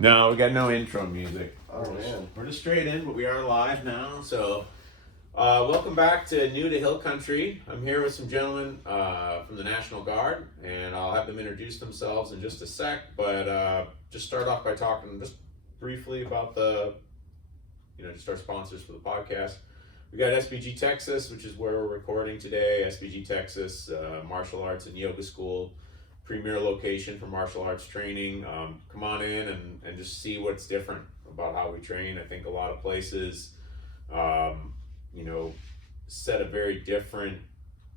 No, we got no intro music. Oh man. We're just straight in, but we are live now. So, welcome back to New to Hill Country. I'm here with some gentlemen from the National Guard, and I'll have them introduce themselves in just a sec. But just start off by talking just briefly about just our sponsors for the podcast. We got SPG Texas, which is where we're recording today. SPG Texas, martial arts and yoga school. Premier location for martial arts training. Come on in and just see what's different about how we train. I think a lot of places, set a very different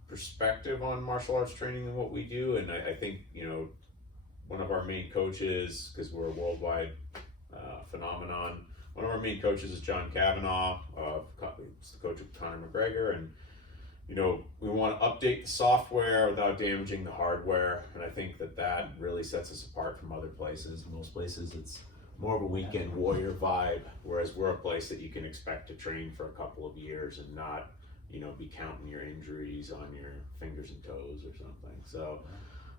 perspective on martial arts training than what we do. And I think, one of our main coaches, because we're a worldwide phenomenon, one of our main coaches is John Kavanaugh, he's the coach of Conor McGregor, and we want to update the software without damaging the hardware, and I think that really sets us apart from other places. Most places it's more of a weekend warrior vibe, whereas we're a place that you can expect to train for a couple of years and not, be counting your injuries on your fingers and toes or something. So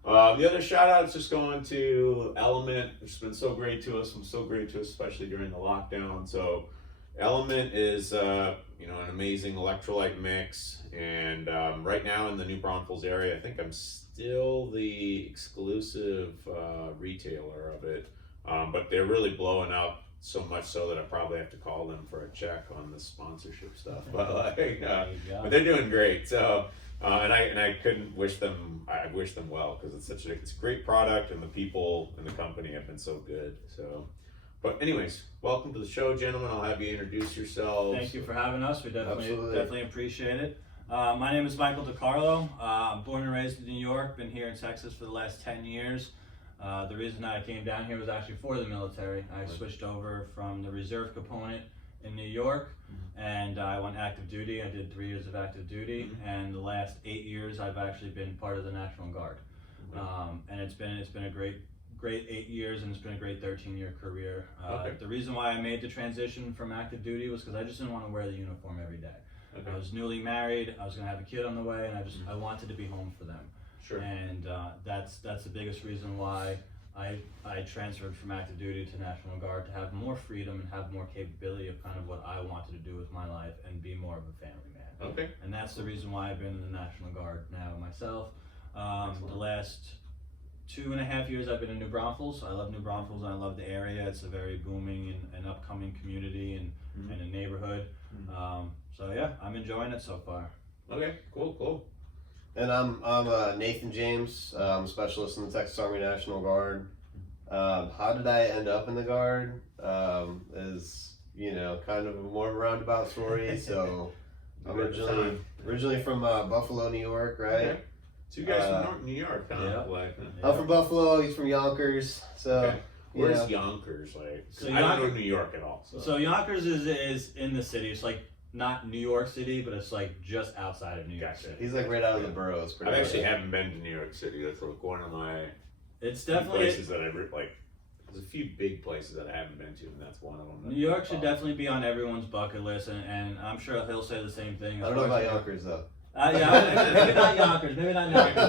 the other shout out is just going to Element, which has been so great to us, especially during the lockdown. So Element is an amazing electrolyte mix, and right now in the New Braunfels area, I think I'm still the exclusive retailer of it, but they're really blowing up, so much so that I probably have to call them for a check on the sponsorship stuff. But but they're doing great. So and I couldn't wish them. I wish them well, because it's a great product, and the people in the company have been so good. So. But anyways, welcome to the show, gentlemen. I'll have you introduce yourselves. Thank you for having us. We definitely appreciate it. My name is Michael Decarlo. I'm born and raised in New York. Been here in Texas for the last 10 years. The reason I came down here was actually for the military. I switched over from the reserve component in New York, and I went active duty. I did 3 years of active duty, and the last 8 years I've actually been part of the National Guard. And it's been a great 8 years, and it's been a great 13-year career. The reason why I made the transition from active duty was because I just didn't want to wear the uniform every day. I was newly married, I was going to have a kid on the way, and I wanted to be home for them. Sure. And that's the biggest reason why I transferred from active duty to National Guard, to have more freedom and have more capability of kind of what I wanted to do with my life and be more of a family man. Okay. And that's the reason why I've been in the National Guard now myself. The last 2.5 years I've been in New Braunfels. I love New Braunfels, and I love the area. It's a very booming and upcoming community and a neighborhood. So yeah, I'm enjoying it so far. Okay, cool. And I'm Nathan James. I'm a specialist in the Texas Army National Guard. How did I end up in the Guard? Is kind of more of a roundabout story. So I'm originally from Buffalo, New York, right? Okay. So you guys from North New York, huh? I'm from Buffalo. He's from Yonkers. So where's Yonkers? So I don't know New York at all. So Yonkers is in the city. It's like not New York City, but it's like just outside of New York City. He's like right out of the boroughs. I actually haven't been to New York City. That's one of my It's definitely places that I like. There's a few big places that I haven't been to, and that's one of them. New York should definitely be on everyone's bucket list, and I'm sure he'll say the same thing. I don't know about Yonkers though. Maybe not Yonkers,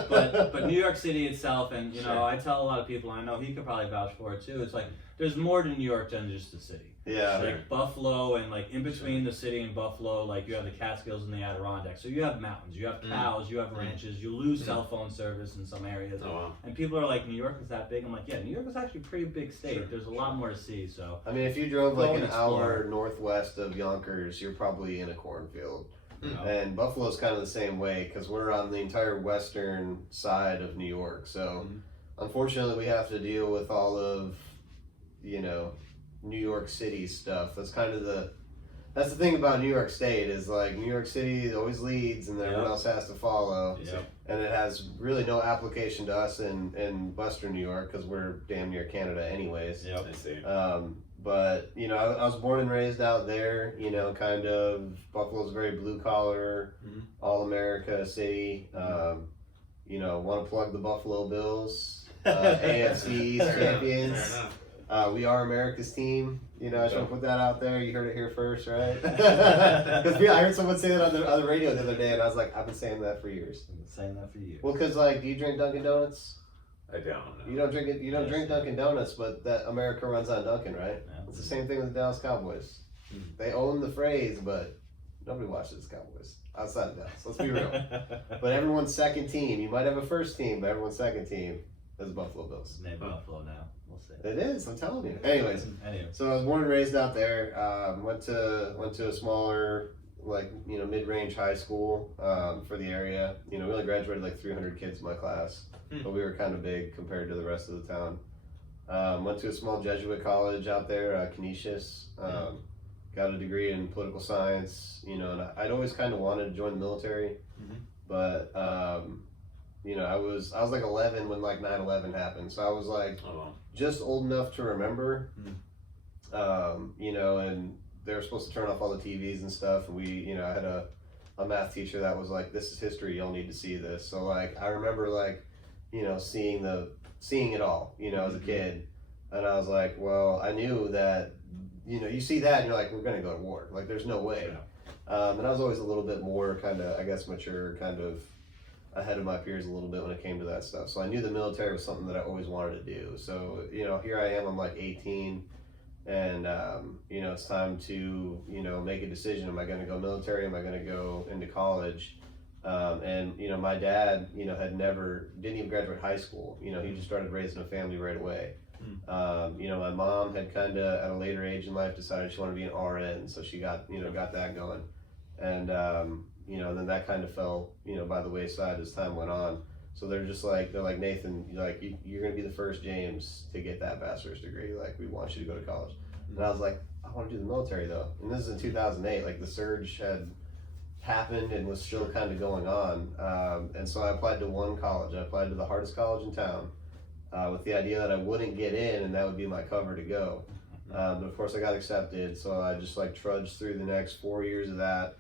but New York City itself, and I tell a lot of people, I know he could probably vouch for it too. It's like there's more to New York than just the city. Yeah. Like Buffalo, and like in between the city and Buffalo, like you have the Catskills and the Adirondacks. So you have mountains, you have cows, you have ranches. You lose cell phone service in some areas. Oh, wow. And people are like, New York is that big? I'm like, yeah, New York is actually a pretty big state. There's a lot more to see. So I mean, if you drove like an hour northwest of Yonkers, you're probably in a cornfield. And Buffalo's kind of the same way, because we're on the entire western side of New York. So unfortunately, we have to deal with all of New York City stuff. That's kind of that's the thing about New York State, is like New York City always leads, and then everyone else has to follow. And it has really no application to us in Western New York, because we're damn near Canada anyways. I see. But I was born and raised out there. Kind of Buffalo's a very blue collar, all America city. Want to plug the Buffalo Bills, AFC East champions. We are America's team. I just want to put that out there. You heard it here first, right? Because I heard someone say that on the radio the other day, and I was like, I've been saying that for years. I've been saying that for years. Well, because do you drink Dunkin' Donuts? I don't know. You don't drink it. You don't drink Dunkin' Donuts, but that America runs on Dunkin', right? Yeah. It's the same thing with the Dallas Cowboys. They own the phrase, but nobody watches the Cowboys outside of Dallas. Let's be real. But everyone's second team. You might have a first team, but everyone's second team is Buffalo Bills. Maybe Buffalo now. We'll see. It is. I'm telling you. Anyways, Anyway. so I was born and raised out there. Went to a smaller, like, mid-range high school for the area. We only graduated like 300 kids in my class, but we were kind of big compared to the rest of the town. Went to a small Jesuit college out there, Canisius. Got a degree in political science. And I'd always kind of wanted to join the military, but I was like 11 when like 9/11 happened, so I was like just old enough to remember. And they were supposed to turn off all the TVs and stuff, and I had a math teacher that was like, "This is history. You'll need to see this." So like I remember like seeing it all as a kid, and I was like, well, I knew that you see that and you're like, we're gonna go to war. Like there's no way. And I was always a little bit more kind of, I guess, mature, kind of ahead of my peers a little bit when it came to that stuff. So I knew the military was something that I always wanted to do. So here I am. I'm like 18. And, it's time to, make a decision. Am I going to go military? Am I going to go into college? My dad, didn't even graduate high school. He just started raising a family right away. My mom had kind of, at a later age in life, decided she wanted to be an RN. So she got that going. And, then that kind of fell, by the wayside as time went on. So they're like, Nathan, you're going to be the first James to get that bachelor's degree. Like, we want you to go to college. And I was like, I want to do the military though. And this is in 2008. Like the surge had happened and was still kind of going on. And so I applied to one college. I applied to the hardest college in town with the idea that I wouldn't get in and that would be my cover to go. But of course I got accepted. So I just like trudged through the next 4 years of that.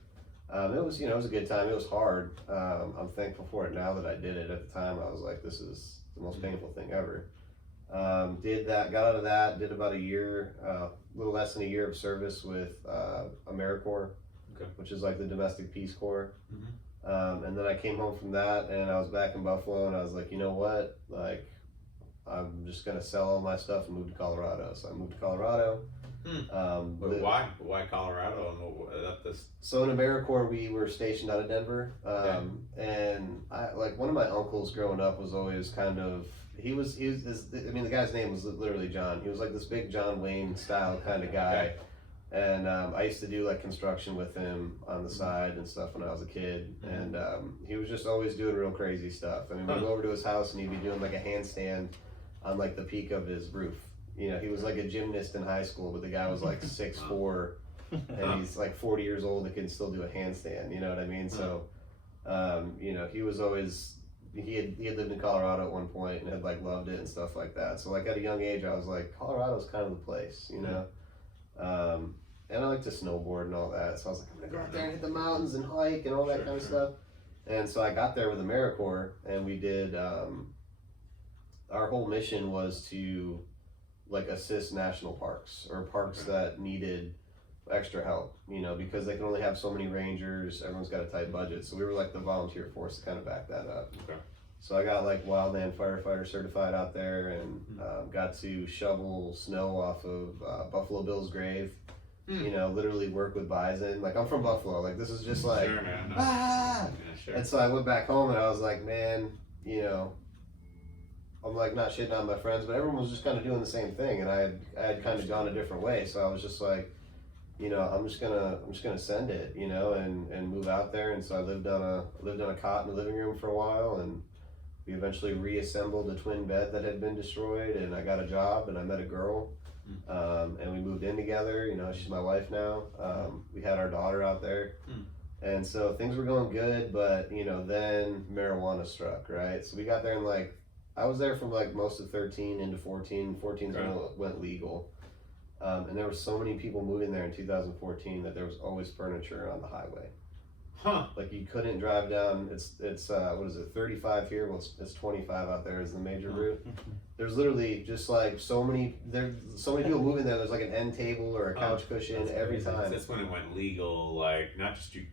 It was, it was a good time. It was hard. I'm thankful for it now that I did it. At the time, I was like, this is the most painful thing ever. Did that, got out of that, did about a year, a little less than a year of service with AmeriCorps, which is like the domestic Peace Corps. And then I came home from that and I was back in Buffalo and I was like, you know what? Like, I'm just going to sell all my stuff and move to Colorado. So I moved to Colorado. But why? Why Colorado? So in AmeriCorps, we were stationed out of Denver, and I like one of my uncles growing up was always kind of the guy's name was literally John. He was like this big John Wayne style kind of guy, and I used to do like construction with him on the side and stuff when I was a kid, and he was just always doing real crazy stuff. I mean, we'd go over to his house and he'd be doing like a handstand on like the peak of his roof. He was like a gymnast in high school, but the guy was like 6'4", and he's like 40 years old and can still do a handstand. You know what I mean? So, he was always he had lived in Colorado at one point and had like loved it and stuff like that. So like at a young age, I was like, Colorado's kind of the place, And I like to snowboard and all that. So I was like, I'm gonna go out there and hit the mountains and hike and all that kind of stuff. And so I got there with AmeriCorps, and we did. Our whole mission was to like assist national parks or parks that needed extra help, because they can only have so many rangers. Everyone's got a tight budget. So we were like the volunteer force to kind of back that up. So I got like wildland firefighter certified out there and got to shovel snow off of Buffalo Bill's grave. Literally work with bison. Like I'm from Buffalo. Like this is just like, sure, man. And so I went back home and I was like, man, I'm like not shitting on my friends, but everyone was just kind of doing the same thing, and I had kind of gone a different way. So I was just like, I'm just gonna send it, and move out there. And so I lived on a cot in the living room for a while, and we eventually reassembled a twin bed that had been destroyed. And I got a job, and I met a girl, and we moved in together. She's my wife now. We had our daughter out there. And so things were going good, but then marijuana struck, right? So we got there and like. I was there from like most of 13 into 14. 14 is when it went legal. And there were so many people moving there in 2014 that there was always furniture on the highway. Huh. Like you couldn't drive down. It's what is it? 35 here. Well, it's 25 out there is the major route. There's literally just like so many people moving there. There's like an end table or a couch cushion every time. That's when it went legal. Like not just you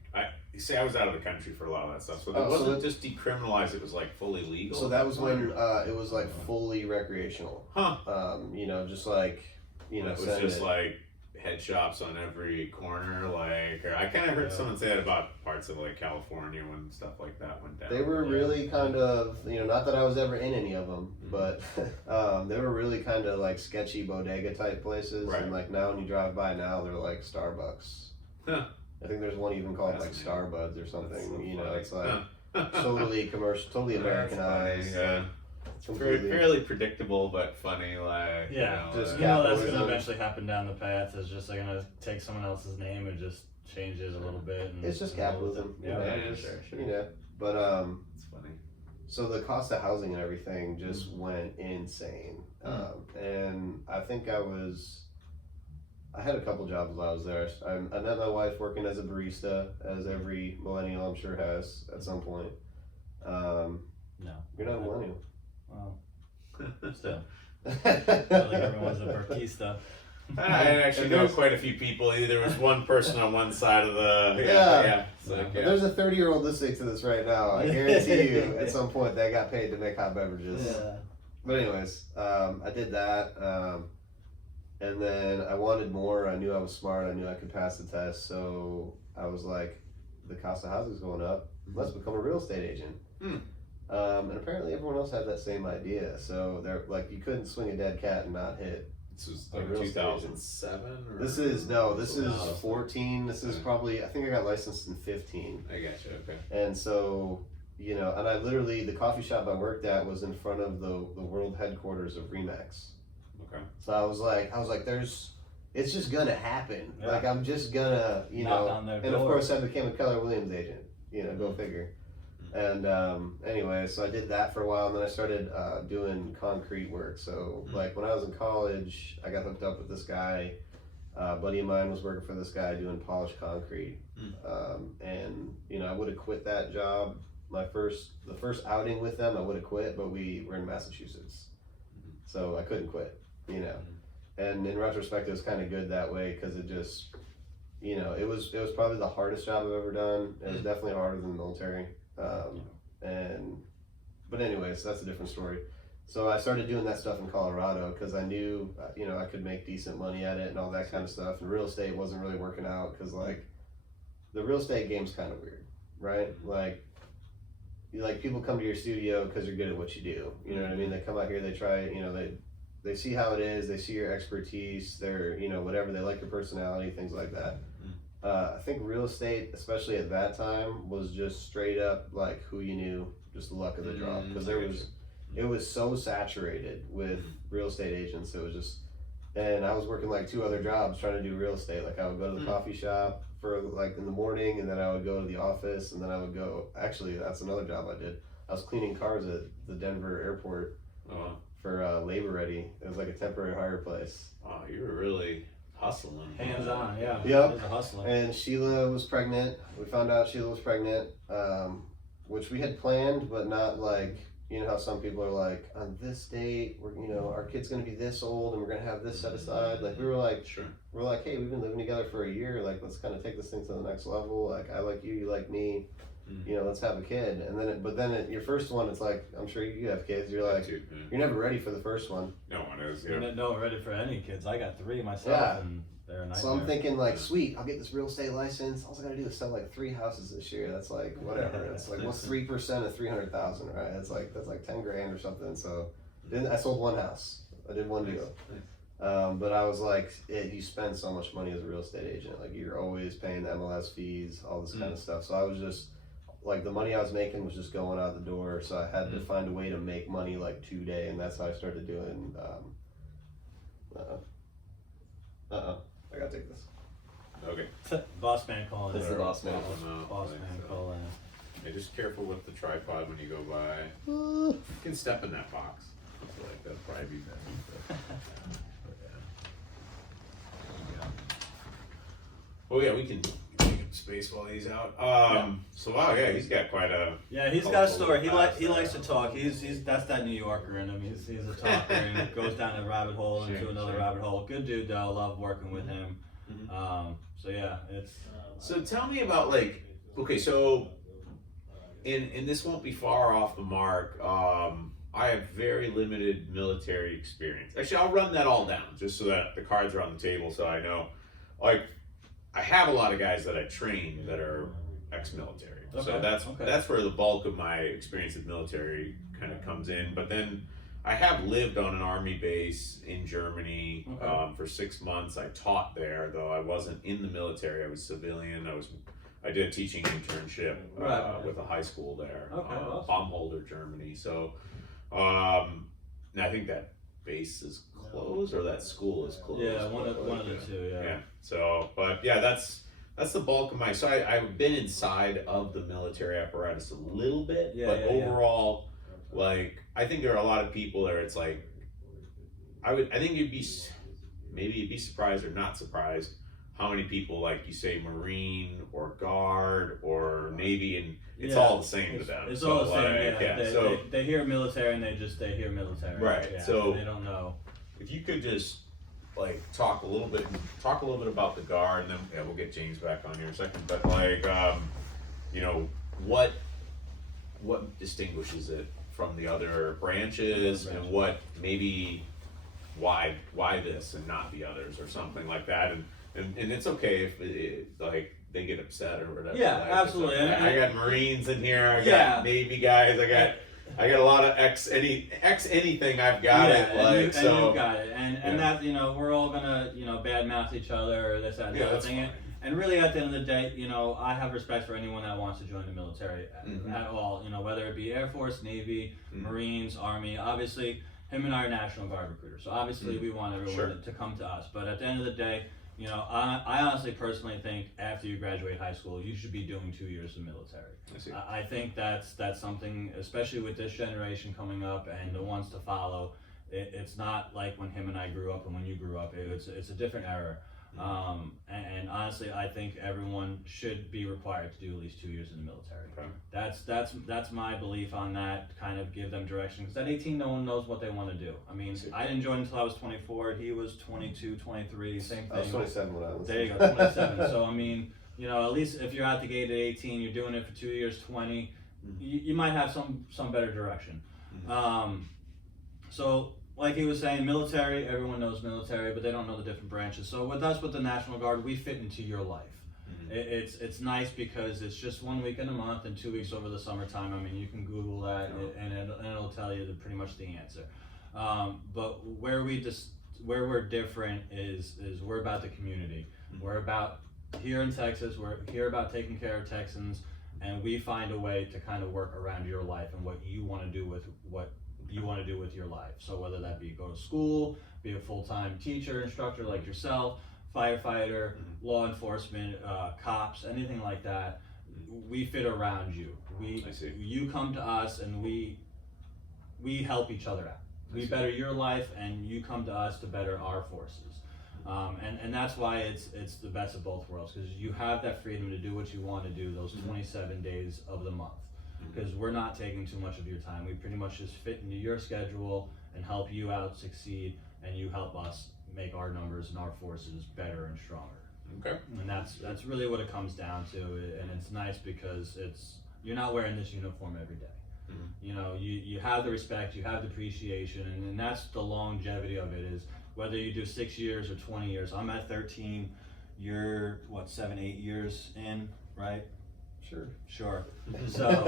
say I was out of the country for a lot of that stuff, so it Oh, so wasn't just decriminalized. It was like fully legal. So that was when it was like fully recreational. Huh. You know, just like it was just like head shops on every corner. Like I kind of heard someone say that about parts of like California when stuff like that went down. They were really kind of, you know, not that I was ever in any of them, but they were really kind of like sketchy bodega type places. Right. And like now when you drive by now, they're like Starbucks. Huh. I think there's one even called like Starbuds or something. So you know, funny. it's like totally commercial, totally Americanized. Yeah. Fairly predictable, but funny. Like Yeah, you know, just that's capitalism. gonna eventually happen down the path. It's just they're gonna take someone else's name and just change it a little bit. And It's just capitalism. Yeah, sure. You know, but it's funny. so the cost of housing and everything just went insane. And I think I had a couple jobs while I was there. I met my wife working as a barista, as every millennial I'm sure has at some point. No, You're not a millennial. well, still, I feel like everyone's a barista. I actually know quite a few people. There was one person on one side of the It's like, There's a 30-year-old listening to this right now. I guarantee you at some point they got paid to make hot beverages. Yeah. But anyways, I did that. And then I wanted more. I knew I was smart. I knew I could pass the test. So I was like, the cost of housing is going up. Let's become a real estate agent. And apparently everyone else had that same idea. So they're like, you couldn't swing a dead cat and not hit. This was a like real estate agent. 2007? Or This is 14. This is probably, I think I got licensed in 15. I gotcha, okay. And so, you know, and I literally, the coffee shop I worked at was in front of the world headquarters of Remax. Okay. So I was like, it's just gonna happen. Yeah. Like I'm just gonna, you Knock know. on their And of door. course, I became a Keller Williams agent. You know, go figure. And anyway, so I did that for a while, and then I started doing concrete work. So like when I was in college, I got hooked up with this guy. A buddy of mine was working for this guy doing polished concrete, and you know I would have quit that job. The first outing with them, I would have quit, but we were in Massachusetts, so I couldn't quit. You know, and in retrospect, it was kind of good that way because it just, you know, it was probably the hardest job I've ever done. It was definitely harder than the military. But anyways, that's a different story. So I started doing that stuff in Colorado because I knew, you know, I could make decent money at it and all that kind of stuff. And real estate wasn't really working out because like the real estate game's kind of weird, right? Like people come to your studio because you're good at what you do. You know what I mean? They come out here, they try, you know, they see how it is, they see your expertise, they're, you know, whatever, they like your personality, things like that. I think real estate, especially at that time, was just straight up like who you knew, just the luck of the draw. Because it was so saturated with real estate agents. It was just, and I was working like 2 other jobs trying to do real estate. Like I would go to the coffee shop for like in the morning, and then I would go to the office, and then I would go. Actually, that's another job I did. I was cleaning cars at the Denver airport for Labor Ready. It was like a temporary hire place. Wow, you were really hustling. Hands on, yeah. Yep. It was a hustler. And Sheila was pregnant. We found out Sheila was pregnant, which we had planned, but not like, you know how some people are like, on this date, our kid's gonna be this old and we're gonna have this set aside. Like we were like, we're like, hey, we've been living together for a year. Like let's kind of take this thing to the next level. Like I like you, you like me. You know, let's have a kid. And then your first one, it's like, I'm sure you have kids. You're like, you're never ready for the first one. No one is. No, ready for any kids. I got 3 myself, and they're a nightmare. So I'm thinking like, sweet, I'll get this real estate license. All I gotta do is sell like 3 houses this year. That's like whatever. It's like what's 3% of 300,000, right? That's like 10 grand or something. So then I sold 1 house. I did 1 deal. But I was like, you spend so much money as a real estate agent. Like you're always paying the MLS fees, all this kind of stuff. So I was just like, the money I was making was just going out the door. So I had to find a way to make money like today, and that's how I started doing. I gotta take this. Okay. Boss man calling. This is the boss man. Boss man calling. Yeah, just careful with the tripod when you go by. You can step in that box. I feel like that'll probably be better. Oh yeah, we can space while he's out. So wow, yeah, he's got quite a. Yeah, he's got a story. He likes to talk. He's that's that New Yorker in him. He's a talker and goes down a rabbit hole into another rabbit hole. Good dude though. Love working with him. So yeah, it's. So tell me about like, okay, so, and this won't be far off the mark. I have very limited military experience. Actually, I'll run that all down just so that the cards are on the table, so I know. Like, I have a lot of guys that I train that are ex-military, so that's where the bulk of my experience with military kind of comes in. But then I have lived on an army base in Germany for 6 months. I taught there, though I wasn't in the military. I was civilian. I did a teaching internship with a high school there, Baumholder, Germany. So. And I think that base is closed or that school is closed. Yeah, one of the two. Yeah. So, but yeah, that's the bulk of my. So I've been inside of the military apparatus a little bit, but overall, like I think there are a lot of people there. It's like I think you'd be surprised or not surprised how many people, like you say, Marine or Guard or Navy, and it's all the same to them. It's all the same. They hear military and they hear military. Right. Yeah, so they don't know. If you could just like talk a little bit about the Guard, and then we'll get James back on here in a second. But like, you know, what distinguishes it from the other branches, and what maybe why this and not the others or something like that, and it's okay if like they get upset or whatever. Yeah, like, absolutely. Like, I got Marines in here. I got Navy guys. I got a lot of ex anything. I've got it. Like and you got it. And that, you know, we're all gonna, you know, badmouth each other or this, that, and the other thing. And really, at the end of the day, you know, I have respect for anyone that wants to join the military at all. You know, whether it be Air Force, Navy, Marines, Army. Obviously, him and I are National Guard recruiters, so obviously we want everyone to come to us. But at the end of the day, you know, I honestly personally think after you graduate high school, you should be doing 2 years of military. I think that's something, especially with this generation coming up and the ones to follow. It's not like when him and I grew up and when you grew up. It's a different era. And honestly, I think everyone should be required to do at least 2 years in the military. That's my belief on that. Kind of give them direction, because at 18, no one knows what they want to do. I mean, I didn't join until I was 24. He was 22, 23, same thing. I was 27 when I was. There you go, 27. So I mean, you know, at least if you're out the gate at 18, you're doing it for 2 years, 20. You might have some better direction. So. Like he was saying, military, everyone knows military, but they don't know the different branches. So with us, with the National Guard, we fit into your life. It's nice because it's just 1 week in a month and 2 weeks over the summertime. I mean, you can Google that and it'll tell you pretty much the answer. But where we're different is we're about the community. We're about here in Texas. We're here about taking care of Texans, and we find a way to kind of work around your life and what you want to do with your life. So whether that be go to school, be a full-time teacher, instructor like yourself, firefighter, law enforcement, cops, anything like that, we fit around you. You come to us and we help each other out. We better your life and you come to us to better our forces. And that's why it's the best of both worlds, because you have that freedom to do what you want to do those 27 days of the month. Because we're not taking too much of your time. We pretty much just fit into your schedule and help you out succeed, and you help us make our numbers and our forces better and stronger. Okay. And that's really what it comes down to, and it's nice because you're not wearing this uniform every day. You know, you have the respect, you have the appreciation, and that's the longevity of it, is whether you do 6 years or 20 years. I'm at 13, you're 7, 8 years in, right? Sure. So,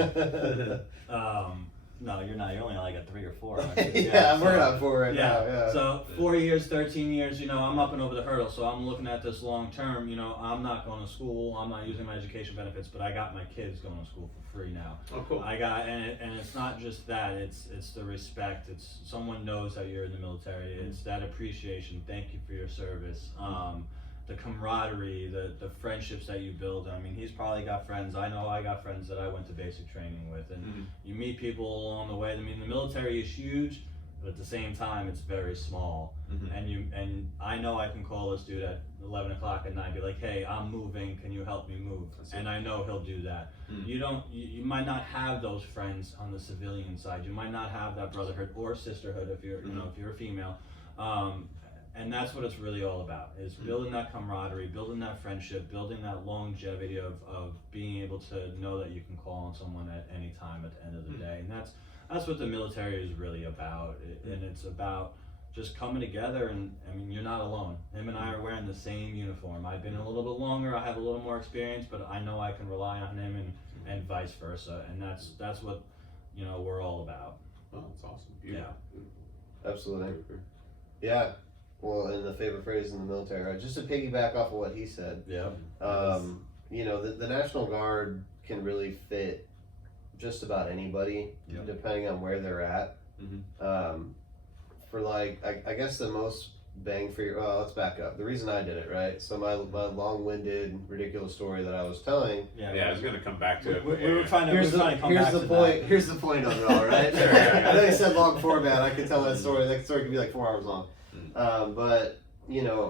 no, you're not. You're only like at 3 or 4. I'm working on 4 right now. Yeah. So 4 years, 13 years. You know, I'm up and over the hurdle. So I'm looking at this long term. You know, I'm not going to school. I'm not using my education benefits, but I got my kids going to school for free now. Oh, cool. And it's not just that. It's the respect. It's someone knows that you're in the military. It's that appreciation. Thank you for your service. The camaraderie, the friendships that you build. I mean, he's probably got friends. I know I got friends that I went to basic training with, and you meet people along the way. I mean, the military is huge, but at the same time, it's very small. Mm-hmm. And I know I can call this dude at 11 o'clock at night, be like, hey, I'm moving, can you help me move? And I know he'll do that. You might not have those friends on the civilian side. You might not have that brotherhood or sisterhood if you're, if you're a female. And that's what it's really all about, is building that camaraderie, building that friendship, building that longevity of being able to know that you can call on someone at any time at the end of the day. And that's what the military is really about. And it's about just coming together, and I mean, you're not alone. Him and I are wearing the same uniform. I've been a little bit longer, I have a little more experience, but I know I can rely on him, and vice versa. And that's what, we're all about. Oh, that's awesome. Beautiful. Yeah. Absolutely. Yeah. Well, and the favorite phrase in the military, right? Just to piggyback off of what he said. Yeah. The National Guard can really fit just about anybody, depending on where they're at. For like, I guess the most bang for your, well, let's back up. The reason I did it, right? So my long-winded, ridiculous story that I was telling. Yeah, I was gonna come back to it. We were trying to come back to that. Here's the point of it all, right? I know you said long format. I could tell that story. That story could be like 4 hours long. But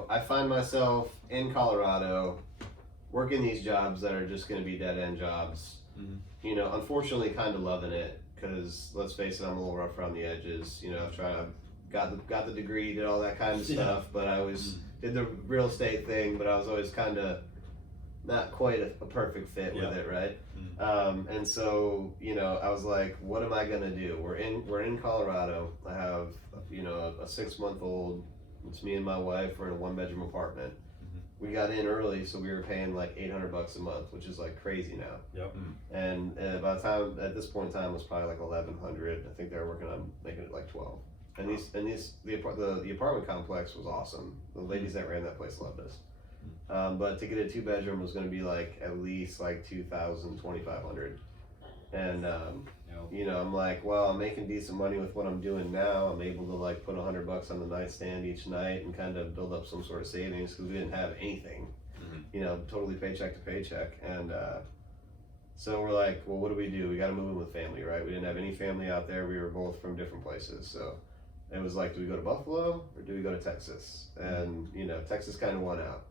I find myself in Colorado working these jobs that are just going to be dead-end jobs. Unfortunately, kind of loving it, because let's face it, I'm a little rough around the edges. Got the degree, did all that kind of stuff, but I did the real estate thing, but I was always kind of not quite a perfect fit with it, right? And so I was like, what am I gonna do? We're in Colorado. I have a 6-month-old. It's me and my wife. We're in a 1-bedroom apartment. We got in early, so we were paying like $800 a month, which is like crazy now. Yep. And by the time, at this point in time, it was probably like 1,100. I think they were working on making it like 12. And the apartment complex was awesome. The ladies that ran that place loved us. But to get a 2-bedroom was going to be like at least like 2,000, 2,500. And I'm like, well, I'm making decent money with what I'm doing now. I'm able to like put $100 on the nightstand each night and kind of build up some sort of savings, because we didn't have anything, totally paycheck to paycheck. And so we're like, well, what do? We got to move in with family, right? We didn't have any family out there. We were both from different places. So it was like, do we go to Buffalo or do we go to Texas? And, Texas kind of won out,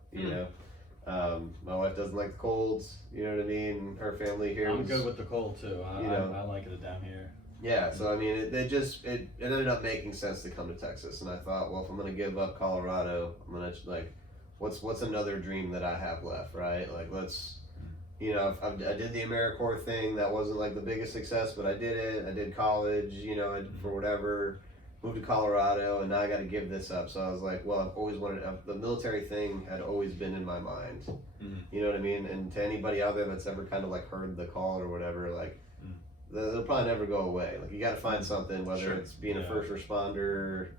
my wife doesn't like the colds, you know what I mean? Her family here I'm good with the cold too. I like it down here. Yeah, so I mean, it ended up making sense to come to Texas, and I thought, well, if I'm gonna give up Colorado, I'm gonna like, what's another dream that I have left, right? Like, let's, I did the AmeriCorps thing. That wasn't like the biggest success, but I did it. I did college, for whatever. Moved to Colorado, and now I got to give this up. So I was like, well, I've always wanted, the military thing had always been in my mind. You know what I mean? And to anybody out there that's ever kind of like heard the call or whatever, like, they'll probably never go away. Like, you got to find something, whether it's being a first responder,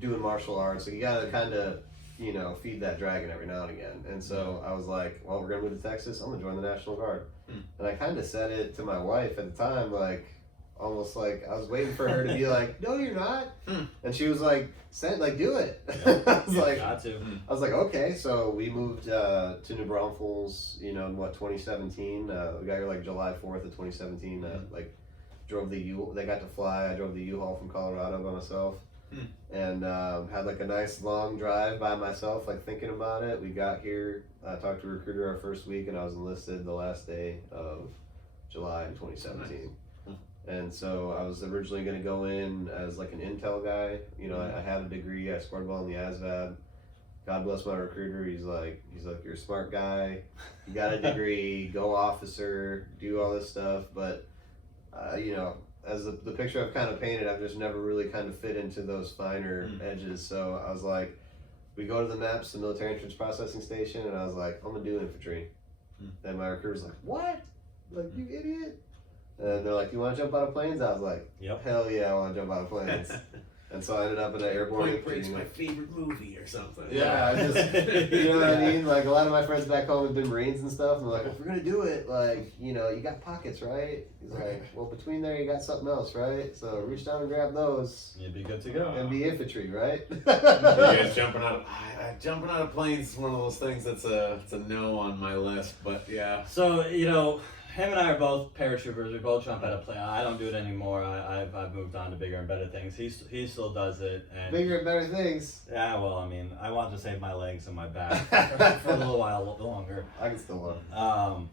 doing martial arts. Like, you got to kind of, feed that dragon every now and again. And so I was like, well, we're going to move to Texas. I'm going to join the National Guard. And I kind of said it to my wife at the time, like, almost like I was waiting for her to be like, no, you're not. And she was like, do it. I was like, okay. So we moved to New Braunfels, in 2017. We got here like July 4th of 2017. Drove they got to fly. I drove the U-Haul from Colorado by myself. And had like a nice long drive by myself, like thinking about it. We got here, I talked to a recruiter our first week, and I was enlisted the last day of July in 2017. Nice. And so I was originally going to go in as like an intel guy. I had a degree. I scored well in the ASVAB. God bless my recruiter. He's like, you're a smart guy. You got a degree. Go officer. Do all this stuff. But as the picture I've kind of painted, I've just never really kind of fit into those finer edges. So I was like, we go to the MAPS, the Military Entrance Processing Station, and I was like, I'm gonna do infantry. And my recruiter's like, what? Like, you idiot? And they're like, you want to jump out of planes? I was like, yep. Hell yeah, I want to jump out of planes. And so I ended up in an airborne Point Break's my favorite movie or something. Yeah, I just, you know what I mean? Like, a lot of my friends back home have been Marines and stuff, and they're like, if we're going to do it, like, you got pockets, right? He's like, well, between there, you got something else, right? So reach down and grab those. You'd be good to go. And be infantry, right? You guys jumping out of planes is one of those things that's it's a no on my list, but yeah. So, him and I are both paratroopers. We both jump out of plane. I don't do it anymore. I've moved on to bigger and better things. He still does it. And Bigger and better things. yeah, well, I mean, I want to save my legs and my back for a little while longer. I can still run.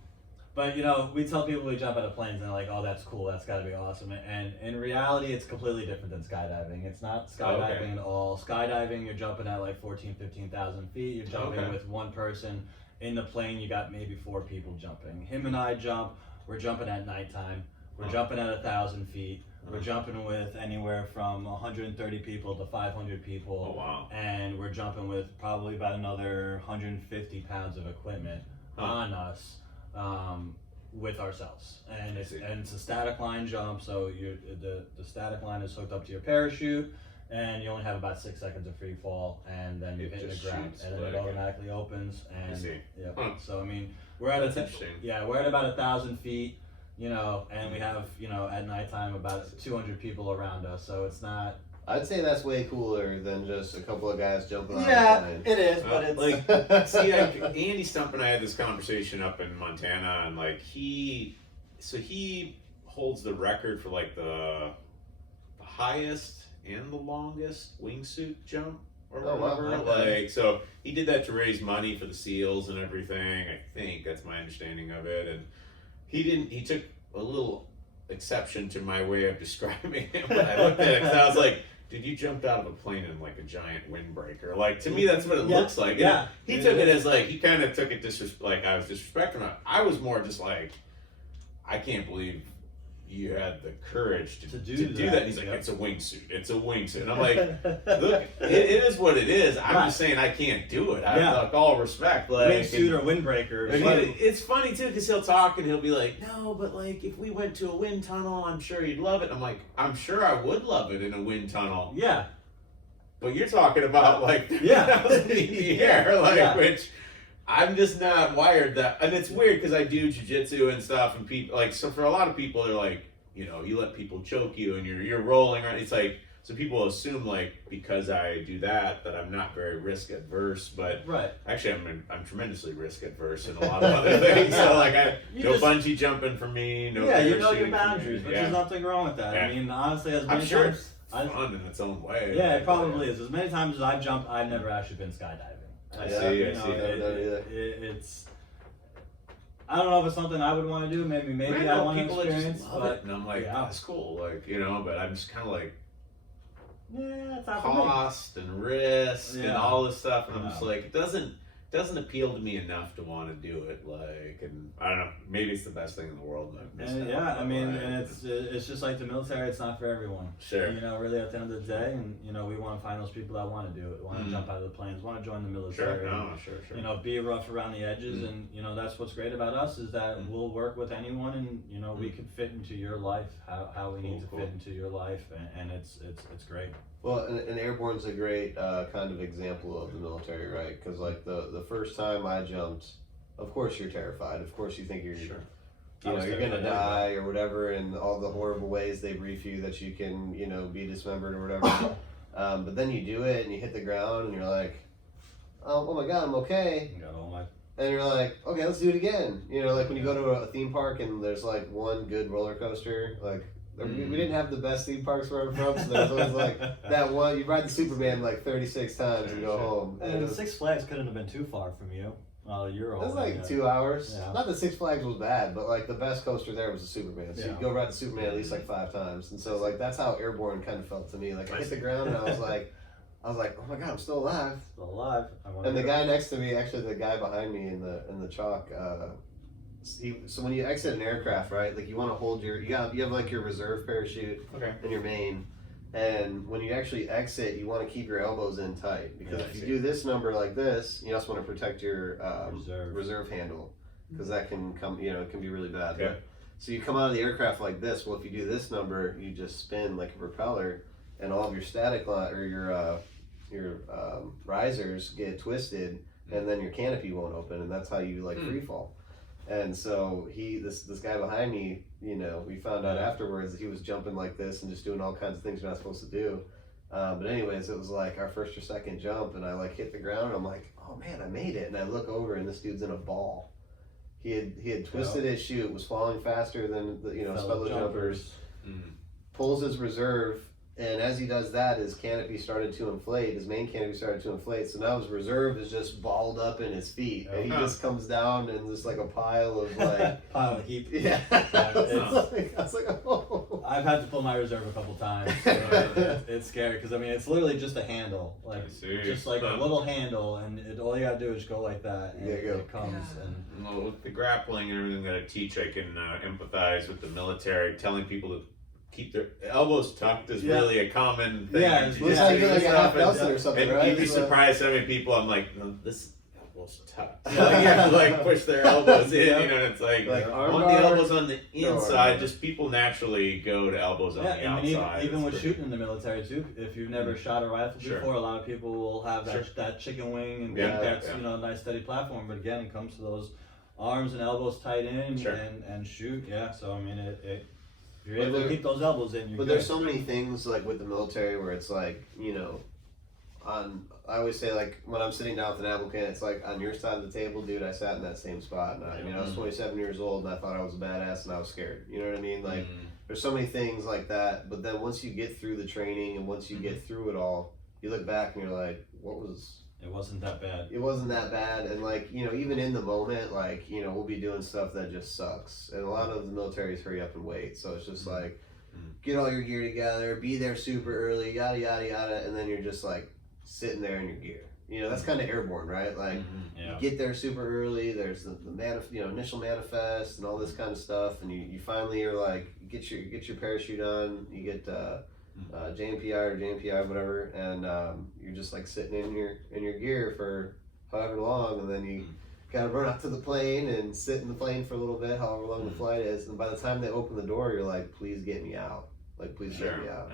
But you know, we tell people we jump out of planes and they're like, "Oh, that's cool. That's got to be awesome." And in reality, it's completely different than skydiving. It's not skydiving at all. Skydiving, you're jumping at like 14, 15,000 feet. You're jumping with one person. In the plane, you got maybe 4 people jumping. Him and I jump. We're jumping at nighttime. We're jumping at 1,000 feet. We're jumping with anywhere from 130 people to 500 people. Oh wow! And we're jumping with probably about another 150 pounds of equipment on us. With ourselves, and it's a static line jump, so the static line is hooked up to your parachute, and you only have about 6 seconds of free fall, and then you hit the ground, and then it automatically opens. And so I mean, we're at we're at about 1,000 feet, you know, and we have, you know, at nighttime about 200 people around us, so it's not. I'd say that's way cooler than just a couple of guys jumping on a plane. It is, but it's like see, Andy Stump and I had this conversation up in Montana, and like he holds the record for like the highest and the longest wingsuit jump or whatever. Wow. Okay. Like, so he did that to raise money for the SEALs and everything. I think that's my understanding of it, and he took a little exception to my way of describing it, but I looked at it because I was like, dude, you jumped out of a plane in like a giant windbreaker. Like, to me, that's what it looks like. Yeah. He took it as like, he kind of took it like I was disrespecting him. I was more just like, I can't believe you had the courage to do that. And he's like, it's a wingsuit. It's a wingsuit. And I'm like, look, it is what it is. I'm just saying I can't do it. Like, all respect. Like, wingsuit or windbreaker. It's funny too, because he'll talk and he'll be like, no, but like if we went to a wind tunnel, I'm sure you'd love it. I'm like, I'm sure I would love it in a wind tunnel. Yeah. But you're talking about like 3,000 feet in the air, like which I'm just not wired that. And it's weird because I do jiu-jitsu and stuff, and people like, so for a lot of people, they're like, you know, you let people choke you and you're rolling around. It's like, so people assume like because I do that I'm not very risk adverse, but actually I'm tremendously risk adverse in a lot of other things. So like no bungee jumping for me, no you know your boundaries, but there's nothing wrong with that. I mean, honestly, as many times, it's fun in its own way. Yeah, it probably is. As many times as I've jumped, I've never actually been skydiving. I see. It's. I don't know if it's something I would want to do. Maybe I want to experience. But and I'm like, that's cool. Like, you know, but I'm just kind of like, it's not cost and risk and all this stuff, and I'm just like, it doesn't appeal to me enough to want to do it. Like, and I don't know, maybe it's the best thing in the world. And I mean, and it's just like the military. It's not for everyone. Sure. You know, really at the end of the day, and you know, we want to find those people that want to do it, want to jump out of the planes, want to join the military. Sure. You know, be rough around the edges, and you know, that's what's great about us is that we'll work with anyone, and you know, we can fit into your life how we need to fit into your life, and it's great. Well, and airborne's a great kind of example of the military, right? Because like the first time I jumped, of course you're terrified. Of course you think you're gonna die or whatever, and all the horrible ways they brief you that you can, you know, be dismembered or whatever. But then you do it and you hit the ground and you're like, oh my God, I'm okay. And you're like, okay, let's do it again. You know, like when you go to a theme park and there's like one good roller coaster, like. We didn't have the best theme parks where I'm from, so there's always like that one. You ride the Superman like 36 times and go home. And Six Flags couldn't have been too far from you. You're That's like 2 hours. Yeah. Not that Six Flags was bad, but like the best coaster there was the Superman. So you'd go ride the Superman at least like 5 times. And so like that's how airborne kind of felt to me. Like I hit the ground and I was like, oh my God, I'm still alive. Still alive. And the guy next to me, actually the guy behind me in the chalk. So when you exit an aircraft, right, like you want to hold you have like your reserve parachute and your main, and when you actually exit, you want to keep your elbows in tight because if you do this number like this, you also want to protect your reserve handle because that can come, you know, it can be really bad. Okay. So you come out of the aircraft like this. Well, if you do this number, you just spin like a propeller, and all of your static line or your risers get twisted, and then your canopy won't open, and that's how you like free fall. And so this guy behind me, you know, we found out afterwards that he was jumping like this and just doing all kinds of things you're not supposed to do. But anyways, it was like our first or second jump, and I like hit the ground, and I'm like, oh man, I made it. And I look over, and this dude's in a ball. He had twisted his chute, was falling faster than the fellow jumpers. Pulls his reserve, and as he does that, his canopy started to inflate. His main canopy started to inflate, so now his reserve is just balled up in his feet, and he just comes down and just like a pile of like pile of heap. Yeah, I was like, oh. I've had to pull my reserve a couple times. So it's scary because I mean it's literally just a handle, like just like a little handle, and all you gotta do is go like that, and it comes. And well, with the grappling and everything that I teach, I can empathize with the military, telling people to keep their elbows tucked is really a common thing. Yeah, it's like a half dozen or something, right? You'd be surprised how many people I'm like, no, this elbow's tucked. You have to like push their elbows in, and it's like I want the elbows on the inside. Just people naturally go to elbows on the outside. Even with shooting in the military too, if you've never shot a rifle before, a lot of people will have that chicken wing and think that's a nice steady platform. But again, it comes to those arms and elbows tight in and shoot. Yeah, so I mean if you're able to keep those elbows in, but there's so many things like with the military where it's like, I always say like when I'm sitting down with an applicant, it's like on your side of the table, dude, I sat in that same spot. And I was 27 years old and I thought I was a badass and I was scared. You know what I mean? Like there's so many things like that. But then once you get through the training and once you get through it all, you look back and you're like, it wasn't that bad. It wasn't that bad. And like, even in the moment, like, we'll be doing stuff that just sucks. And a lot of the military's hurry up and wait. So it's just like, get all your gear together, be there super early, yada, yada, yada. And then you're just like sitting there in your gear. That's kind of airborne, right? Like you get there super early. There's the initial manifest and all this kind of stuff. And you finally are like, get your parachute on, you get, JMPI or JMPI, whatever, and you're just like sitting in your gear for however long, and then you gotta run up to the plane and sit in the plane for a little bit, however long the flight is, and by the time they open the door, you're like, please get me out, get me out.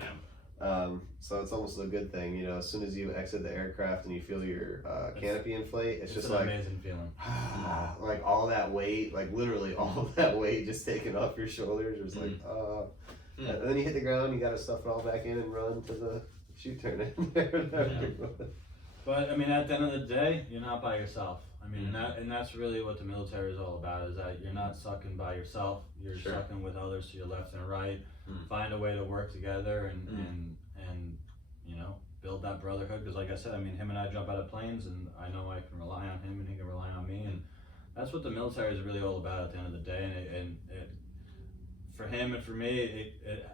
So it's almost a good thing, as soon as you exit the aircraft and you feel your canopy inflate, it's just an like amazing feeling. Like all that weight, like literally all of that weight just taken off your shoulders. It's like, and then you hit the ground, you got to stuff it all back in and run to the chute turn in there. But I mean, at the end of the day, you're not by yourself. I mean, and that's really what the military is all about, is that you're not sucking by yourself. You're sucking with others to your left and right. Find a way to work together and build that brotherhood. Because like I said, I mean, him and I jump out of planes, and I know I can rely on him and he can rely on me. And that's what the military is really all about at the end of the day. And for him and for me,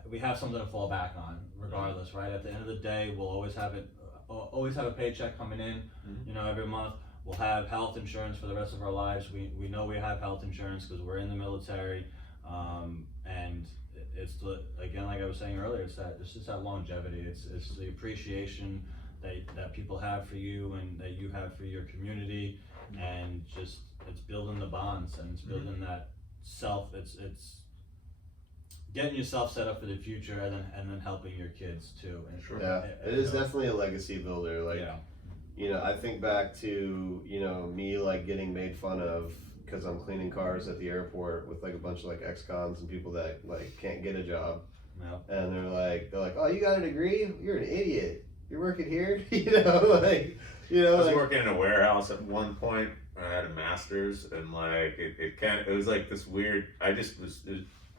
we have something to fall back on, regardless, right? At the end of the day, we'll always have a paycheck coming in, every month. We'll have health insurance for the rest of our lives. We know we have health insurance because we're in the military, and it's again, like I was saying earlier, it's just that longevity. It's the appreciation that people have for you and that you have for your community, and just it's building the bonds and it's building that self. It's getting yourself set up for the future, and then helping your kids too. And it is definitely a legacy builder. Like, I think back to me like getting made fun of because I'm cleaning cars at the airport with like a bunch of like ex-cons and people that like can't get a job, and they're like, oh, you got a degree? You're an idiot. You're working here, I was working in a warehouse at one point. I had a master's, and like it was like this weird. I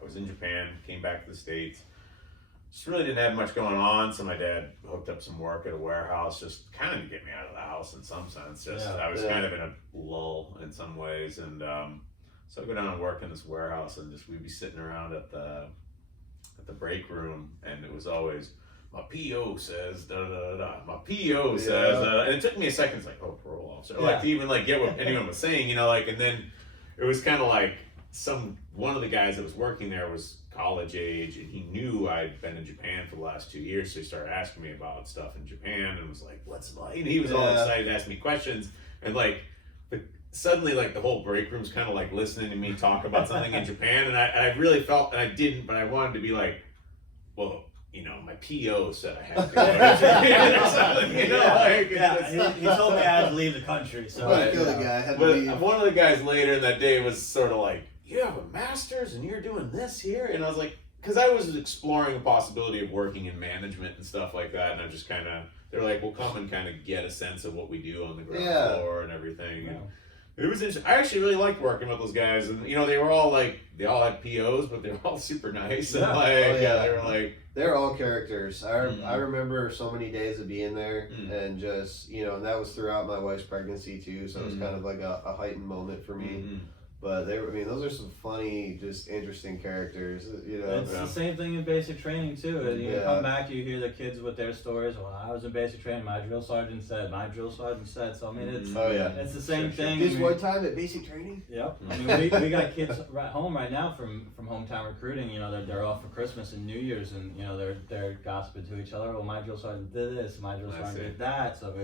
was in Japan, came back to the States. Just really didn't have much going on, so my dad hooked up some work at a warehouse, just kind of to get me out of the house in some sense. I was kind of in a lull in some ways, and so I go down and work in this warehouse, and we'd be sitting around at the break room, and it was always, my PO says da da da da. My PO says, and it took me a second. It's like, oh, parole officer, like to even like get what anyone was saying, and then it was kind of like one of the guys that was working there was college age, and he knew I'd been in Japan for the last 2 years, so he started asking me about stuff in Japan, and was like, what's it like? And he was all excited to ask me questions, and like, but suddenly like the whole break room's kind of like listening to me talk about something in Japan, and I really felt, and I didn't, but I wanted to be like, well, my PO said I had to go to Japan or something, he told me I had to leave the country, so but one of the guys later in that day was sort of like, you have a master's and you're doing this here? And I was like, because I was exploring the possibility of working in management and stuff like that, and I just kind of, they're like, well, come and kind of get a sense of what we do on the ground floor and everything. It was interesting. I actually really liked working with those guys, and they were all they all had POs, but they were all super nice, and they were like. They're all characters. I remember so many days of being there, and just and that was throughout my wife's pregnancy too. So it was kind of like a heightened moment for me. But those are some funny, just interesting characters. It's the same thing in basic training too. You come back, you hear the kids with their stories. Well, I was in basic training. My drill sergeant said. So I mean, it's it's the same thing. This one time at basic training. Yep. I mean, we got kids right home right now from hometown recruiting. They're off for Christmas and New Year's, and they're gossiping to each other. Well, my drill sergeant did this. My drill sergeant did that. So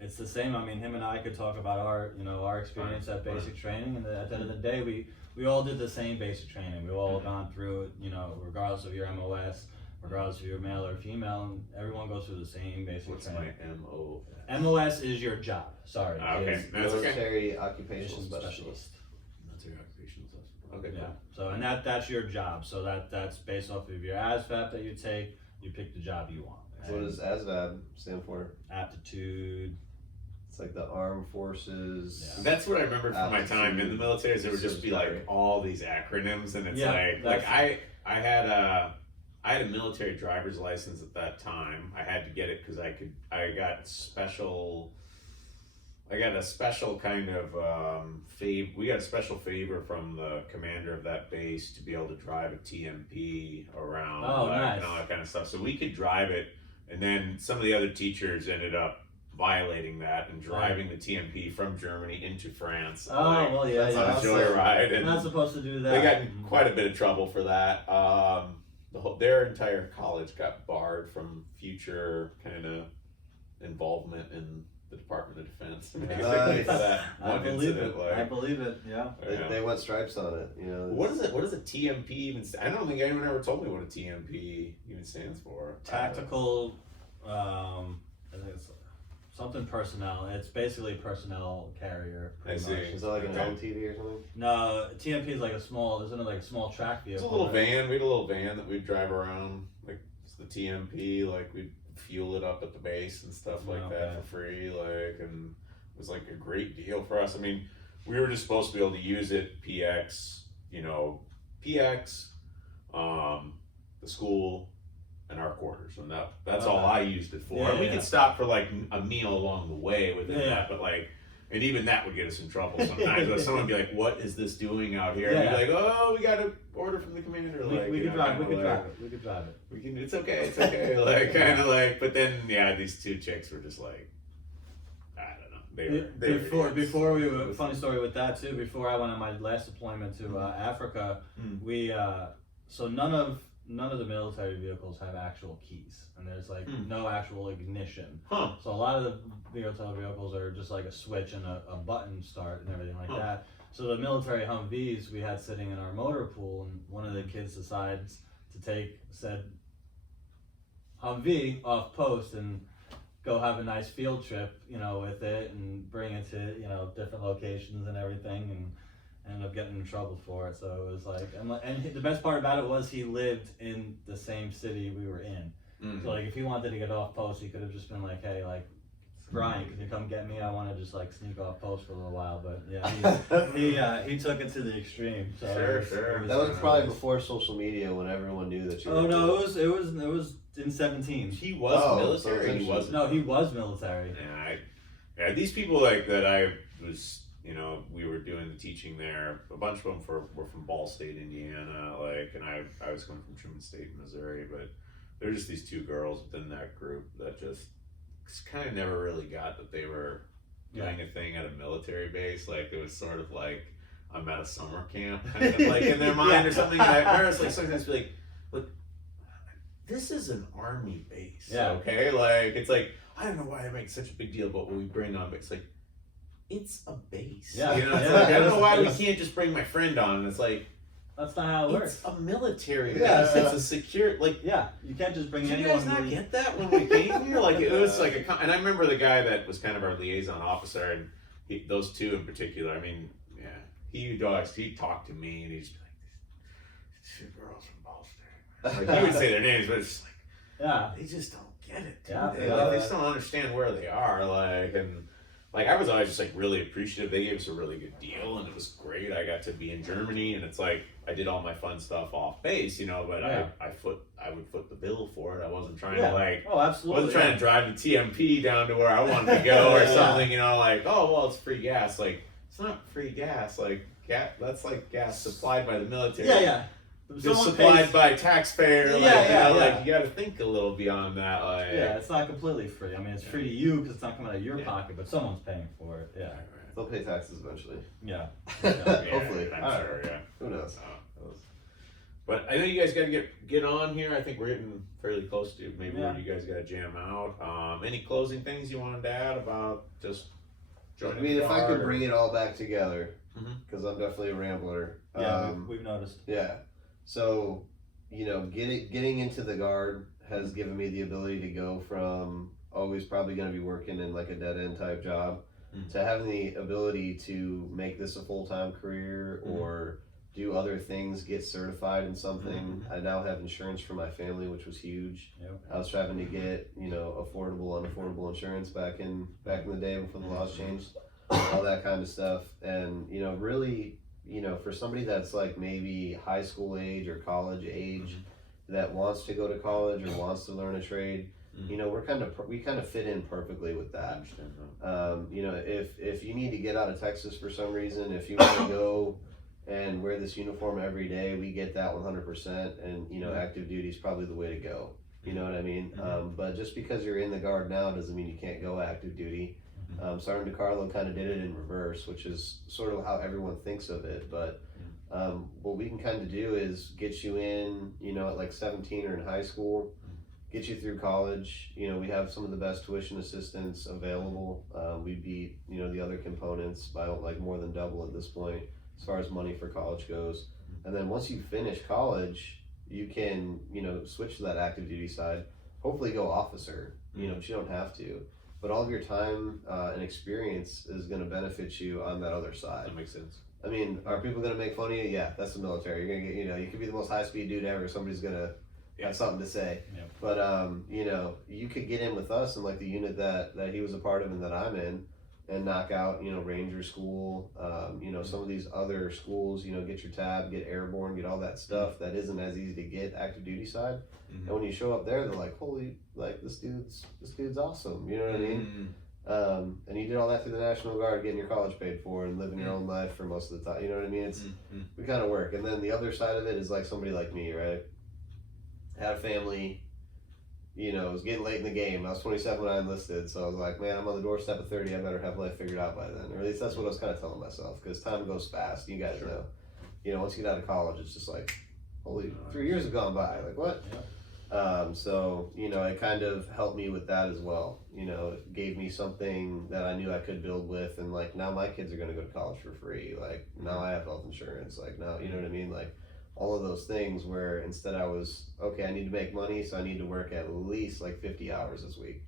it's the same. I mean, him and I could talk about our experience at basic training, and at the end of the day, we all did the same basic training. We've all gone through it, regardless of your MOS, regardless of your male or female, and everyone goes through the same basic training. What's my MOS is your job. Sorry. Okay. Military Occupational Specialist. Military occupational specialist. Okay. Yeah. So and that's your job. So that's based off of your ASVAB that you take. You pick the job you want. What does ASVAB stand for? Aptitude. It's like the armed forces. Yeah. That's what I remember from my time in the military. Is there would just be all these acronyms, and it's I had a military driver's license at that time. I had to get it because I got a special kind of favor. We got a special favor from the commander of that base to be able to drive a TMP around and all that kind of stuff. So we could drive it, and then some of the other teachers ended up violating that and driving the TMP from Germany into France. Well, yeah, on a joyride. You're not supposed to do that. They got in quite a bit of trouble for that. Their entire college got barred from future kind of involvement in the Department of Defense. I believe it. I believe it. Yeah. They went stripes on it. What is it? What does a TMP even? I don't think anyone ever told me what a TMP even stands for. Tactical. I think it's something personnel. It's basically personnel carrier. I see. Is it like an LTV or something? No, TMP is like a small. Isn't it like a small track vehicle? It's a little van. We had a little van that we'd drive around. Like it's the TMP. Like we'd fuel it up at the base and stuff like that for free. And it was like a great deal for us. I mean, we were just supposed to be able to use it. PX. The school. And our quarters, and that's all I used it for. And we could stop for like a meal along the way within that, but and even that would get us in trouble sometimes. But someone would be like, "What is this doing out here?" And we'd be like, "Oh, we got an order from the commander." We could drive it. We can. It's okay. But then these two chicks were just like, I don't know. Before we were funny story with that too. Before I went on my last deployment to Africa, we so none of the military vehicles have actual keys, and there's no actual ignition. So a lot of the military vehicles are just like a switch and a button start and everything like that. So the military Humvees we had sitting in our motor pool, and one of the kids decides to take said Humvee off post and go have a nice field trip, with it and bring it to different locations and everything, and ended up getting in trouble for it. So it was and the best part about it was he lived in the same city we were in. So if he wanted to get off post, he could have just been like, "Hey, Brian, can you come get me? I want to just sneak off post for a little while." But he took it to the extreme. So sure. That was probably before social media, when everyone knew that you. Oh no, it was in 17. He was military. So he wasn't. No, he was military. Yeah, these people that I was. We were doing the teaching there. A bunch of them were from Ball State, Indiana, and I was coming from Truman State, Missouri. But they're just these two girls within that group that just kind of never really got that they were doing a thing at a military base. It was sort of like I'm at a summer camp, kind of in their mind or something. And I remember sometimes be like, "Look, this is an army base, okay? It's I don't know why I make such a big deal about what we bring on, but it's like." It's a base. Yeah. I don't know why we can't just bring my friend on. And it's that's not how it works. It's a military base. It's a secure you can't just bring anyone. Did you guys not get that when we came here? It was and I remember the guy that was kind of our liaison officer, and those two in particular. I mean, he talked to me, and he's like, "Two girls from Ball State." He would say their names, but it's they just don't get it. They just don't understand where they are. like I was always just like really appreciative. They gave us a really good deal, and it was great. I got to be in Germany, and it's like I did all my fun stuff off base, you know. But Yeah. I would foot the bill for it. I wasn't trying Yeah. to like. Oh, I absolutely. wasn't trying to drive the TMP down to where I wanted to go or Yeah. something, you know. Like, oh well, it's free gas. Like, it's not free gas. Like, that's like gas supplied by the military. Yeah. Just Someone supplied pays- by taxpayer. Yeah, Like, yeah, you know, yeah. like you got to think a little beyond that. Like, Yeah, it's not completely free. I mean, it's free to you because it's not coming out of your Yeah. pocket, but someone's paying for it. Yeah. They'll pay taxes eventually. Yeah. Hopefully. I'm I don't sure. know. Yeah. Who knows? But I know you guys got to get on here. I think we're getting fairly close to maybe Yeah. where you guys got to jam out. Any closing things you wanted to add about just joining? I mean, the if I guard could or- bring it all back together, Mhm. because I'm definitely a rambler. Yeah, we've noticed. Yeah. So, you know, getting into the guard has given me the ability to go from always probably going to be working in like a dead end type job to having the ability to make this a full-time career or do other things, get certified in something. I now have insurance for my family, which was huge. Yep. I was having to get, you know, affordable, unaffordable insurance back in the day before the laws changed, all that kind of stuff. And, you know, really, you know, for somebody that's like maybe high school age or college age that wants to go to college or wants to learn a trade, you know, we kind of fit in perfectly with I that. understand that. You know, if you need to get out of Texas for some reason, if you want to go and wear this uniform every day, we get that 100%. And, you know, active duty is probably the way to go. You know what I mean? But just because you're in the guard now doesn't mean you can't go active duty. Sergeant Decarlo kind of did it in reverse, which is sort of how everyone thinks of it. But what we can kind of do is get you in, you know, at like 17 or in high school, get you through college. You know, we have some of the best tuition assistance available. We beat, you know, the other components by like more than double at this point as far as money for college goes. And then once you finish college, you can, you know, switch to that active duty side, hopefully go officer, you know, but you don't have to. But all of your time and experience is going to benefit you on that other side. That makes sense. I mean, are people going to make fun of you? Yeah, that's the military. You're going to get, you know, you could be the most high-speed dude ever. Somebody's going to have something to say. Yep. But, you know, you could get in with us in like the unit that he was a part of and that I'm in and knock out, you know, Ranger School, you know, some of these other schools, you know, get your tab, get airborne, get all that stuff that isn't as easy to get active duty side. And when you show up there, they're like, holy, like this dude's awesome. You know what I mean? And you did all that through the National Guard, getting your college paid for and living your own life for most of the time. You know what I mean? It's we kind of work. And then the other side of it is like somebody like me, right? Had a family, you know, it was getting late in the game. I was 27 when I enlisted, so I was like, man, I'm on the doorstep of 30. I better have life figured out by then. Or at least that's what I was kind of telling myself, because time goes fast. You guys know. You know, once you get out of college, it's just like, holy, 3 years have gone by. Like, what? Yeah. So, you know, it kind of helped me with that as well. You know, it gave me something that I knew I could build with. And, like, now my kids are going to go to college for free. Like, now I have health insurance. Like, now, you know what I mean? Like, all of those things where instead I was, okay, I need to make money, so I need to work at least, like, 50 hours this week.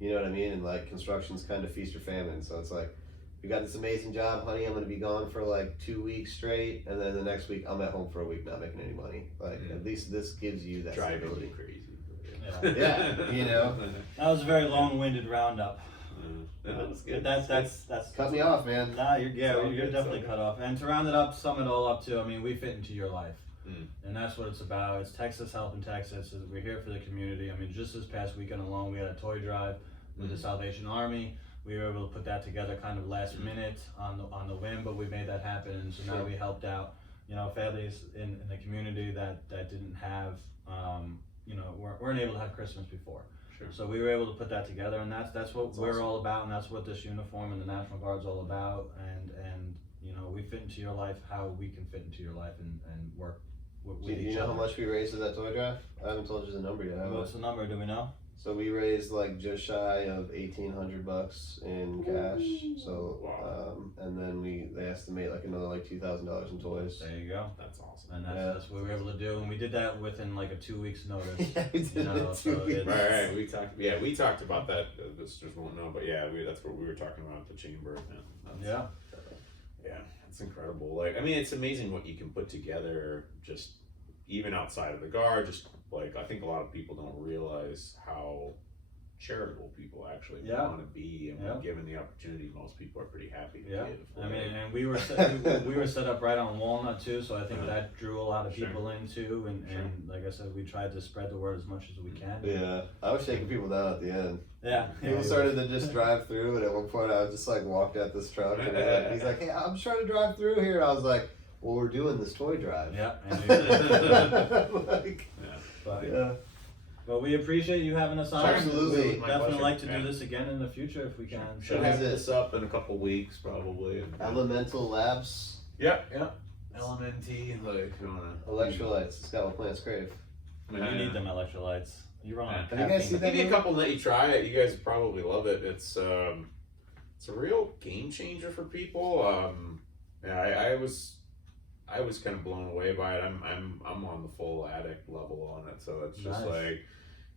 You know what I mean? And, like, construction's kind of feast or famine. So it's like, we got this amazing job, honey, I'm going to be gone for, like, 2 weeks straight. And then the next week, I'm at home for a week not making any money. Like, at least this gives you that Driving stability. you crazy. Yeah, you know. That was a very long-winded roundup. That's good. That's Cut me off, man. Nah, you're So you're good, definitely so cut off. And to round it up, sum it all up too. I mean, we fit into your life, and that's what it's about. It's Texas helping Texas. We're here for the community. I mean, just this past weekend alone, we had a toy drive with the Salvation Army. We were able to put that together kind of last minute on the whim, but we made that happen. And so now we helped out, you know, families in the community that didn't have, you know, weren't able to have Christmas before. Sure. So we were able to put that together, and that's what we're awesome. all about, and that's what this uniform and the National Guard's all about. And you know, we fit into your life how we can fit into your life and work with Do each you know other. how much we raised at that toy drive? I haven't told you the number yet. What's the number? Do we know? So we raised like just shy of $1,800 in cash. So and then they estimate like another like $2,000 in toys. There you go. That's awesome. And that's what we were able to do, and we did that within like a 2 weeks notice. Yeah, we did You know, it in so 2 weeks. Right. We talked about that. Listeners won't know, but yeah, that's what we were talking about at the chamber. Yeah. Yeah, it's incredible. Like, I mean, it's amazing what you can put together just even outside of the guard. Just like, I think a lot of people don't realize how charitable people actually Yeah. want to be, and when given the opportunity, most people are pretty happy to give. I mean, and we were set up right on Walnut too, so I think that drew a lot of people in too, and like I said, we tried to spread the word as much as we can. Yeah, I was shaking people down at the end. Yeah, People started to just drive through, and at one point I was just like walked at this truck, and he's like, "Hey, I'm just trying to drive through here." I was like, "Well, we're doing this toy drive." Yeah. Like, But we appreciate you having us on. Absolutely. We'd definitely like to do this again in the future if we can. Should have this up in a couple weeks probably. Elemental Labs. Yeah. LMNT, like Electrolytes. It's got what plants crave. You need them electrolytes. You're on. Have you guys seen that? Give me a couple and let you try it. You guys probably love it. It's a real game changer for people. I was kind of blown away by it. I'm on the full addict level on it, so it's just like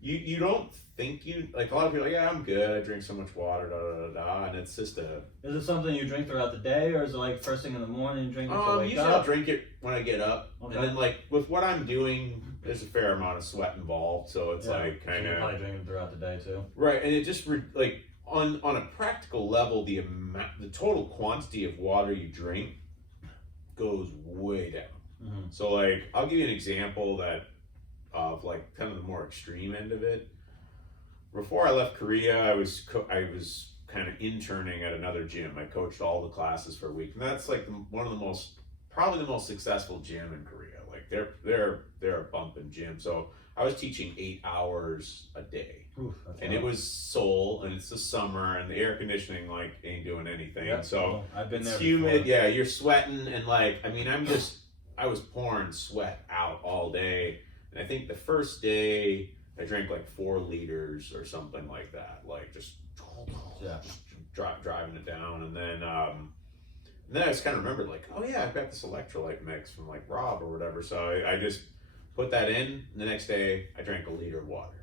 you don't think you like. A lot of people are like, yeah, I'm good. I drink so much water, and it's just a. Is it something you drink throughout the day, or is it like first thing in the morning you drink it to wake usually up? I'll drink it when I get up, and then like with what I'm doing, there's a fair amount of sweat involved, so it's like kind of. So you're probably drinking throughout the day too. Right, and it just like on a practical level, the total quantity of water you drink goes way down. So like I'll give you an example of like kind of the more extreme end of it. Before I left Korea, I was kind of interning at another gym. I coached all the classes for a week, and that's like probably the most successful gym in Korea. Like they're a bumping gym. So I was teaching 8 hours a day. Oof, and it was Seoul, and it's the summer, and the air conditioning like ain't doing anything. Yep. So I've been there. it's humid. Before. Yeah, you're sweating, and like I mean, I was pouring sweat out all day, and I think the first day I drank like 4 liters or something like that, like just driving it down, and then I just kind of remembered like, oh yeah, I've got this electrolyte mix from like Rob or whatever, so I just put that in. And the next day I drank a liter of water.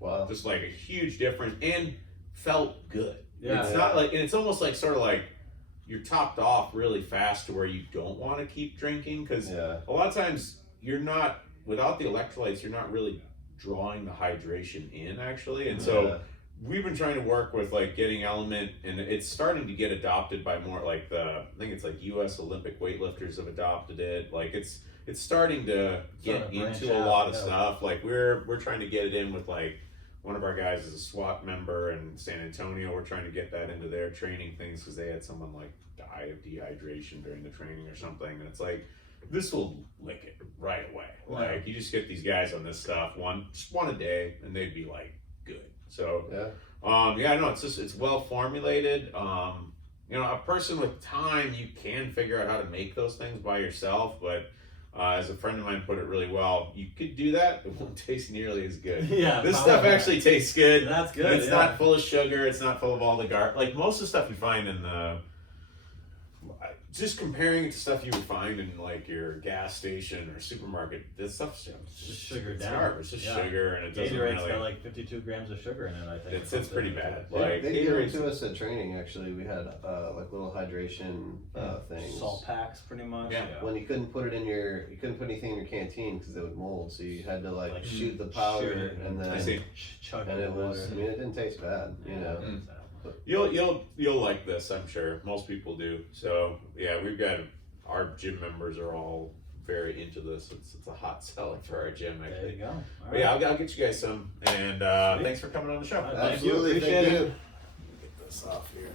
Wow. Just like a huge difference, and felt good. Yeah, it's not like, and it's almost like sort of like you're topped off really fast to where you don't want to keep drinking, because a lot of times you're not, without the electrolytes, you're not really drawing the hydration in actually. And so we've been trying to work with like getting Element, and it's starting to get adopted by more like I think it's like US Olympic weightlifters have adopted it. Like it's starting to get into a lot of stuff. Like we're trying to get it in with like one of our guys is a SWAT member in San Antonio. We're trying to get that into their training things because they had someone like die of dehydration during the training or something. And it's like, this will lick it right away. Like you just get these guys on this stuff just one a day, and they'd be like good. So it's well formulated. A person with time, you can figure out how to make those things by yourself, but as a friend of mine put it really well, you could do that, it won't taste nearly as good. This stuff actually tastes good. That's good. It's not full of sugar, it's not full of all the like most of the stuff you find in just comparing it to stuff you would find in like your gas station or supermarket, this stuff's just sugar down. It's just sugar, and it doesn't Gatorade's really. got like 52 grams of sugar in it, I think. It's pretty bad. Like they gave it to us at training. Actually, we had like little hydration things. Salt packs, pretty much. Yeah. When you couldn't put anything in your canteen because it would mold, so you had to like shoot the powder and then chug and it was. water. I mean, it didn't taste bad, you know. You'll like this, I'm sure. Most people do. So yeah, we've got our gym members are all very into this. It's a hot selling for our gym, actually. There you go. But yeah, I'll get you guys some, and thanks for coming on the show. Absolutely, thank you. Get this off here.